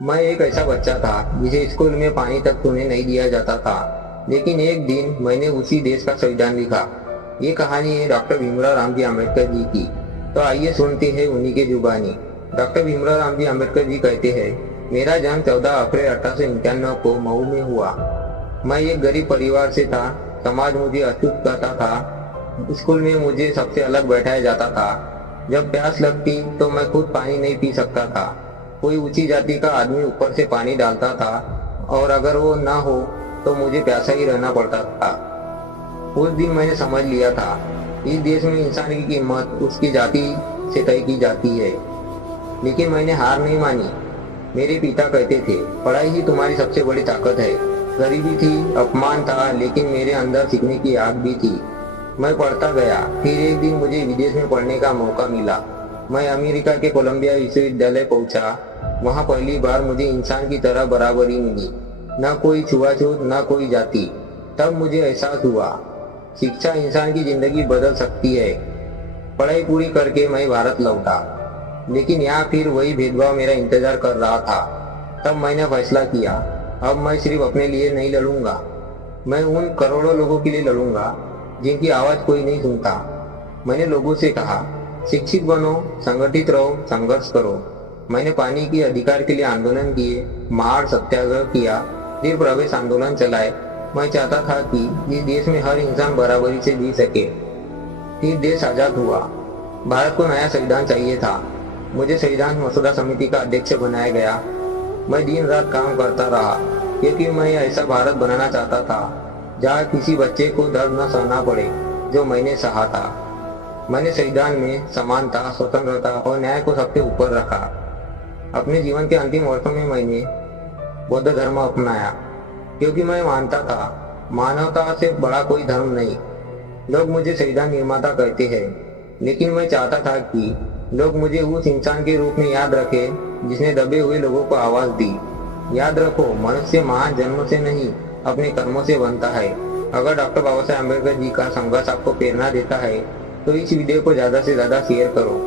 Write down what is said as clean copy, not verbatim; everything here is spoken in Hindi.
मैं एक ऐसा बच्चा था जिसे स्कूल में पानी तक छूने नहीं दिया जाता था। लेकिन एक दिन मैंने उसी देश का संविधान लिखा। ये कहानी है डॉक्टर भीमराव रामजी आम्बेडकर जी की। तो आइए सुनते हैं उन्हीं के जुबानी। डॉक्टर भीमराव रामजी आम्बेडकर जी कहते हैं, मेरा जन्म 14 अप्रैल 1891 को मऊ में हुआ। मैं एक गरीब परिवार से था। समाज मुझे अछूत कहता था। स्कूल में मुझे सबसे अलग बैठाया जाता था। जब प्यास लगती तो मैं खुद पानी नहीं पी सकता था। कोई ऊंची जाति का आदमी ऊपर से पानी डालता था और अगर वो ना हो तो मुझे प्यासा ही रहना पड़ता था। उस दिन मैंने समझ लिया था, इस देश में इंसान की कीमत उसकी जाति से तय की जाती है। लेकिन मैंने हार नहीं मानी। मेरे पिता कहते थे, पढ़ाई ही तुम्हारी सबसे बड़ी ताकत है। गरीबी थी, अपमान था, लेकिन मेरे अंदर सीखने की आग भी थी। मैं पढ़ता गया। फिर एक दिन मुझे विदेश में पढ़ने का मौका मिला। मैं अमेरिका के कोलंबिया विश्वविद्यालय पहुंचा। वहां पहली बार मुझे इंसान की तरह बराबरी मिली, न कोई छुआछूत, न कोई जाति। तब मुझे एहसास हुआ, शिक्षा इंसान की जिंदगी बदल सकती है। पढ़ाई पूरी करके मैं भारत लौटा, लेकिन यहाँ फिर वही भेदभाव मेरा इंतजार कर रहा था। तब मैंने फैसला किया, अब मैं सिर्फ अपने लिए नहीं लड़ूंगा, मैं उन करोड़ों लोगों के लिए लड़ूंगा जिनकी आवाज कोई नहीं सुनता। मैंने लोगों से कहा, शिक्षित बनो, संगठित रहो, संघर्ष करो। मैंने पानी के अधिकार के लिए आंदोलन किए, महाड़ सत्याग्रह किया, फिर प्रवेश आंदोलन चलाए। मैं चाहता था कि इस देश में हर इंसान बराबरी से जी सके। फिर देश आजाद हुआ। भारत को नया संविधान चाहिए था। मुझे संविधान मसौदा समिति का अध्यक्ष बनाया गया। मैं दिन रात काम करता रहा, क्योंकि मैं ऐसा भारत बनाना चाहता था जहाँ किसी बच्चे को दर्द न सहना पड़े जो मैंने सहा था। मैंने संविधान में समानता, स्वतंत्रता और न्याय को सबसे ऊपर रखा। अपने जीवन के अंतिम वर्षों में मैंने बौद्ध धर्म अपनाया, क्योंकि मैं मानता था मानवता से बड़ा कोई धर्म नहीं। लोग मुझे संविधान निर्माता कहते हैं, लेकिन मैं चाहता था कि लोग मुझे उस इंसान के रूप में याद रखें जिसने दबे हुए लोगों को आवाज दी। याद रखो, मनुष्य महान जन्म से नहीं, अपने कर्मों से बनता है। अगर डॉक्टर बाबा साहेब अम्बेडकर जी का संघर्ष आपको प्रेरणा देता है तो इस वीडियो को ज्यादा से ज्यादा शेयर करो।